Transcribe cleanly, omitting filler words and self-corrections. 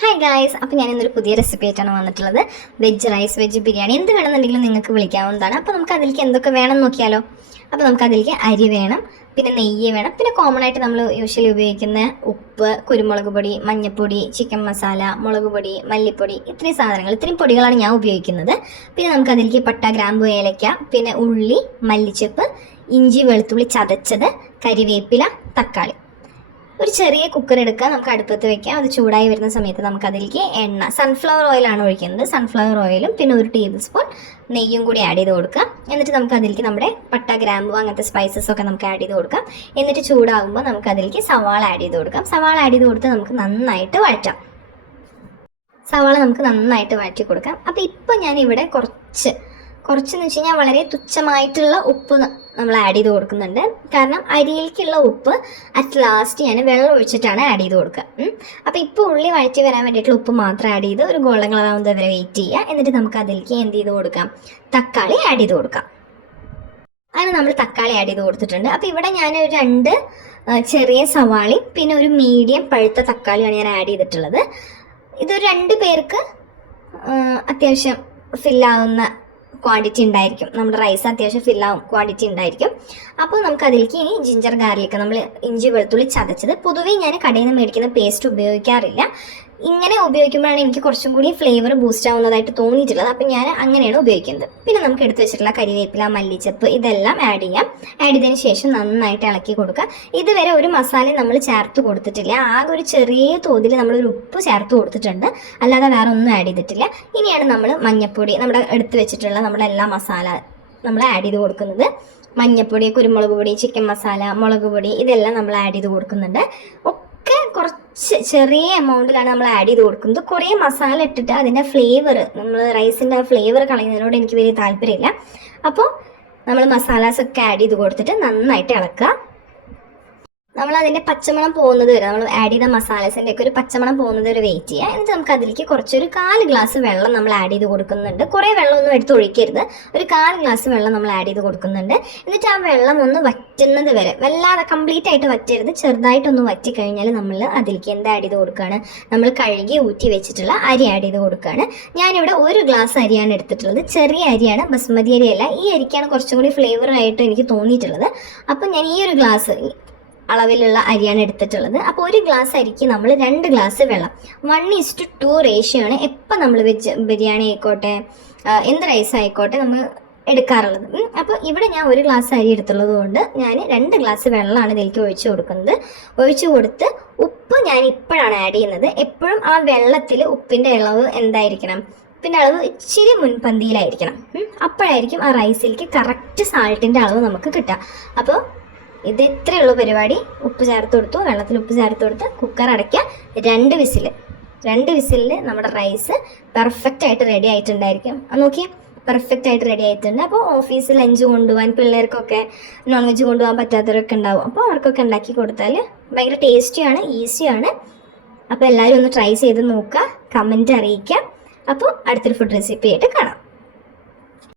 Hi guys, അപ്പോൾ ഞാനിന്നൊരു പുതിയ recipe ആയിട്ടാണ് വന്നിട്ടുള്ളത്. വെജ് റൈസ്, വെജ് ബിരിയാണി എന്ത് വേണമെന്നുണ്ടെങ്കിലും നിങ്ങൾക്ക് വിളിക്കാവുന്നതാണ്. അപ്പോൾ നമുക്ക് അതിലേക്ക് എന്തൊക്കെ വേണം നോക്കിയാലോ. അപ്പോൾ നമുക്ക് അതിലേക്ക് അരി വേണം, പിന്നെ നെയ്യ് വേണം, പിന്നെ കോമൺ ആയിട്ട് നമ്മൾ യൂഷ്വലി ഉപയോഗിക്കുന്ന ഉപ്പ്, കുരുമുളക് പൊടി, മഞ്ഞൾപ്പൊടി, ചിക്കൻ മസാല, മുളക് പൊടി, മല്ലിപ്പൊടി, ഇത്രയും സാധനങ്ങൾ, ഇത്രയും പൊടികളാണ് ഞാൻ ഉപയോഗിക്കുന്നത്. പിന്നെ നമുക്ക് അതിലേക്ക് പട്ട, ഗ്രാമ്പു, ഏലക്ക, പിന്നെ ഉള്ളി, മല്ലിച്ചപ്പ്, ഇഞ്ചി, വെളുത്തുള്ളി ചതച്ചത്, കരിവേപ്പില, തക്കാളി. ഒരു ചെറിയ കുക്കർ എടുക്കുക, നമുക്ക് അടുപ്പത്ത് വെക്കാം. അത് ചൂടായി വരുന്ന സമയത്ത് നമുക്ക് അതിലേക്ക് എണ്ണ, സൺഫ്ലവർ ഓയിലാണ് ഒഴിക്കുന്നത്. സൺഫ്ലവർ ഓയിലും പിന്നെ 1 ടേബിൾ സ്പൂൺ നെയ്യും കൂടി ആഡ് ചെയ്ത് കൊടുക്കാം. എന്നിട്ട് നമുക്ക് അതിലേക്ക് നമ്മുടെ പട്ട, ഗ്രാമ്പു, അങ്ങനത്തെ സ്പൈസസ് ഒക്കെ നമുക്ക് ആഡ് ചെയ്ത് കൊടുക്കാം. എന്നിട്ട് ചൂടാകുമ്പോൾ നമുക്ക് അതിലേക്ക് സവാള ആഡ് ചെയ്ത് കൊടുക്കാം. സവാള ആഡ് ചെയ്ത് കൊടുത്ത് നമുക്ക് നന്നായിട്ട് വഴറ്റാം. സവാള നമുക്ക് നന്നായിട്ട് വഴറ്റി കൊടുക്കാം. അപ്പോൾ ഇപ്പോൾ ഞാനിവിടെ കുറച്ചെന്ന് വെച്ച് കഴിഞ്ഞാൽ വളരെ തുച്ഛമായിട്ടുള്ള ഉപ്പ് നമ്മൾ ആഡ് ചെയ്ത് കൊടുക്കുന്നുണ്ട്. കാരണം അരിയിലേക്കുള്ള ഉപ്പ് അറ്റ് ലാസ്റ്റ് ഞാൻ വെള്ളം ഒഴിച്ചിട്ടാണ് ആഡ് ചെയ്ത് കൊടുക്കുക. അപ്പോൾ ഇപ്പോൾ ഉള്ളി വഴറ്റി വരാൻ വേണ്ടിയിട്ടുള്ള ഉപ്പ് മാത്രം ആഡ് ചെയ്ത് ഒരു ഗോൾഡൻ കളർ ആവുന്നത് വരെ വെയിറ്റ് ചെയ്യുക. എന്നിട്ട് നമുക്ക് അതിലേക്ക് എന്ത് ചെയ്ത് കൊടുക്കാം, തക്കാളി ആഡ് ചെയ്ത് കൊടുക്കാം. അങ്ങനെ നമ്മൾ തക്കാളി ആഡ് ചെയ്ത് കൊടുത്തിട്ടുണ്ട്. അപ്പോൾ ഇവിടെ ഞാൻ ഒരു 2 ചെറിയ സവാളയും പിന്നെ ഒരു മീഡിയം പഴുത്ത തക്കാളിയാണ് ഞാൻ ആഡ് ചെയ്തിട്ടുള്ളത്. ഇതൊരു 2 പേർക്ക് അത്യാവശ്യം ഫില്ലാവുന്ന ക്വാണ്ടിറ്റി ഉണ്ടായിരിക്കും. നമ്മുടെ റൈസ് അത്യാവശ്യം ഫില്ലാവും ക്വാണ്ടിറ്റി ഉണ്ടായിരിക്കും. അപ്പോൾ നമുക്ക് അതിലേക്ക് ഇനി ജിഞ്ചർ ഗാർലിക്, നമ്മൾ ഇഞ്ചി വെളുത്തുള്ളി ചതച്ചത്. പൊതുവേ ഞാൻ കടയിൽ നിന്ന് മേടിക്കുന്ന പേസ്റ്റ് ഉപയോഗിക്കാറില്ല. ഇങ്ങനെ ഉപയോഗിക്കുമ്പോഴാണ് എനിക്ക് കുറച്ചും കൂടി ഫ്ലേവർ ബൂസ്റ്റ് ആവുന്നതായിട്ട് തോന്നിയിട്ടുള്ളത്. അപ്പോൾ ഞാൻ അങ്ങനെയാണ് ഉപയോഗിക്കുന്നത്. പിന്നെ നമുക്ക് എടുത്തു വെച്ചിട്ടുള്ള കരിവേപ്പില, മല്ലിച്ചപ്പ് ഇതെല്ലാം ആഡ് ചെയ്യാം. ആഡ് ചെയ്തതിന് ശേഷം നന്നായിട്ട് ഇളക്കി കൊടുക്കുക. ഇതുവരെ ഒരു മസാലയും നമ്മൾ ചേർത്ത് കൊടുത്തിട്ടില്ല. ആകെ ഒരു ചെറിയ തോതിൽ നമ്മളൊരു ഉപ്പ് ചേർത്ത് കൊടുത്തിട്ടുണ്ട്, അല്ലാതെ വേറെ ഒന്നും ആഡ് ചെയ്തിട്ടില്ല. ഇനിയാണ് നമ്മൾ മഞ്ഞൾപ്പൊടി, നമ്മുടെ എടുത്തു വെച്ചിട്ടുള്ള നമ്മുടെ എല്ലാ മസാല നമ്മൾ ആഡ് ചെയ്ത് കൊടുക്കുന്നത്. മഞ്ഞൾപ്പൊടി, കുരുമുളക് പൊടി, ചിക്കൻ മസാല, മുളക് പൊടി ഇതെല്ലാം നമ്മൾ ആഡ് ചെയ്ത് കൊടുക്കുന്നുണ്ട്. കുറച്ച് ചെറിയ എമൗണ്ടിലാണ് നമ്മൾ ആഡ് ചെയ്ത് കൊടുക്കുന്നത്. കുറേ മസാല ഇട്ടിട്ട് അതിൻ്റെ ഫ്ലേവർ, നമ്മൾ റൈസിൻ്റെ ഫ്ലേവർ കളയുന്നതിനോട് എനിക്ക് വലിയ താല്പര്യമില്ല. അപ്പോൾ നമ്മൾ മസാലാസൊക്കെ ആഡ് ചെയ്ത് കൊടുത്തിട്ട് നന്നായിട്ട് ഇളക്കുക. നമ്മൾ അതിൻ്റെ പച്ചമണം പോകുന്നത് വരെ, നമ്മൾ ആഡ് ചെയ്ത മസാലസിൻ്റെ ഒക്കെ ഒരു പച്ചമണം പോകുന്നത് വരെ വെയിറ്റ് ചെയ്യുക. എന്നിട്ട് നമുക്ക് അതിലേക്ക് കുറച്ചൊരു 1/4 ഗ്ലാസ് വെള്ളം നമ്മൾ ആഡ് ചെയ്ത് കൊടുക്കുന്നുണ്ട്. കുറേ വെള്ളമൊന്നും എടുത്ത് ഒഴിക്കരുത്. ഒരു 1/4 ഗ്ലാസ് വെള്ളം നമ്മൾ ആഡ് ചെയ്ത് കൊടുക്കുന്നുണ്ട്. എന്നിട്ട് ആ വെള്ളം ഒന്ന് വറ്റുന്നത് വരെ, വല്ലാതെ കംപ്ലീറ്റ് ആയിട്ട് വറ്റരുത്, ചെറുതായിട്ടൊന്ന് വറ്റി കഴിഞ്ഞാൽ നമ്മൾ അതിലേക്ക് എന്ത് ആഡ് ചെയ്ത് കൊടുക്കുകയാണ്, നമ്മൾ കഴുകി ഊറ്റി വെച്ചിട്ടുള്ള അരി ആഡ് ചെയ്ത് കൊടുക്കുകയാണ്. ഞാനിവിടെ 1 ഗ്ലാസ് അരിയാണ് എടുത്തിട്ടുള്ളത്. ചെറിയ അരിയാണ്, ബസ്മതി അരിയല്ല. ഈ അരിക്കാണ് കുറച്ചും കൂടി ഫ്ലേവർ ആയിട്ട് എനിക്ക് തോന്നിയിട്ടുള്ളത്. അപ്പം ഞാൻ ഈ ഒരു ഗ്ലാസ് അളവിലുള്ള അരിയാണ് എടുത്തിട്ടുള്ളത്. അപ്പോൾ 1 ഗ്ലാസ് അരിക്ക് നമ്മൾ 2 ഗ്ലാസ് വെള്ളം, 1:2 റേഷ്യോ ആണ് എപ്പോൾ നമ്മൾ വെജ് ബിരിയാണി ആയിക്കോട്ടെ എന്ത് റൈസ് ആയിക്കോട്ടെ നമ്മൾ എടുക്കാറുള്ളത്. അപ്പോൾ ഇവിടെ ഞാൻ 1 ഗ്ലാസ് അരി എടുത്തുള്ളത് കൊണ്ട് ഞാൻ 2 ഗ്ലാസ് വെള്ളമാണ് ഇതിലേക്ക് ഒഴിച്ചു കൊടുക്കുന്നത്. ഒഴിച്ചു കൊടുത്ത് ഉപ്പ് ഞാൻ ഇപ്പോഴാണ് ആഡ് ചെയ്യുന്നത്. എപ്പോഴും ആ വെള്ളത്തിൽ ഉപ്പിൻ്റെ അളവ് എന്തായിരിക്കണം, ഉപ്പിൻ്റെ അളവ് ഇച്ചിരി മുൻപന്തിയിലായിരിക്കണം. അപ്പോഴായിരിക്കും ആ റൈസിലേക്ക് കറക്റ്റ് സാൾട്ടിൻ്റെ അളവ് നമുക്ക് കിട്ടുക. അപ്പോൾ ഇത് ഇത്രയുള്ള പരിപാടി. ഉപ്പ് ചേർത്ത് കൊടുത്തു, വെള്ളത്തിൽ ഉപ്പ് ചേർത്ത് കൊടുത്ത് കുക്കർ അടയ്ക്കുക. 2 വിസിലിൽ നമ്മുടെ റൈസ് പെർഫെക്റ്റ് ആയിട്ട് റെഡി ആയിട്ടുണ്ടായിരിക്കും. അത് നോക്കി, പെർഫെക്റ്റ് ആയിട്ട് റെഡി ആയിട്ടുണ്ട്. അപ്പോൾ ഓഫീസിൽ ലഞ്ച് കൊണ്ടുപോകാൻ പിള്ളേർക്കൊക്കെ, നോൺ വെജ് കൊണ്ടുപോകാൻ പറ്റാത്തവരൊക്കെ ഉണ്ടാവും. അപ്പോൾ അവർക്കൊക്കെ ഉണ്ടാക്കി കൊടുത്താൽ ഭയങ്കര ടേസ്റ്റിയാണ്, ഈസിയാണ്. അപ്പോൾ എല്ലാവരും ഒന്ന് ട്രൈ ചെയ്ത് നോക്കുക, കമൻറ്റ് അറിയിക്കുക. അപ്പോൾ അടുത്തൊരു ഫുഡ് റെസിപ്പി ആയിട്ട് കാണാം.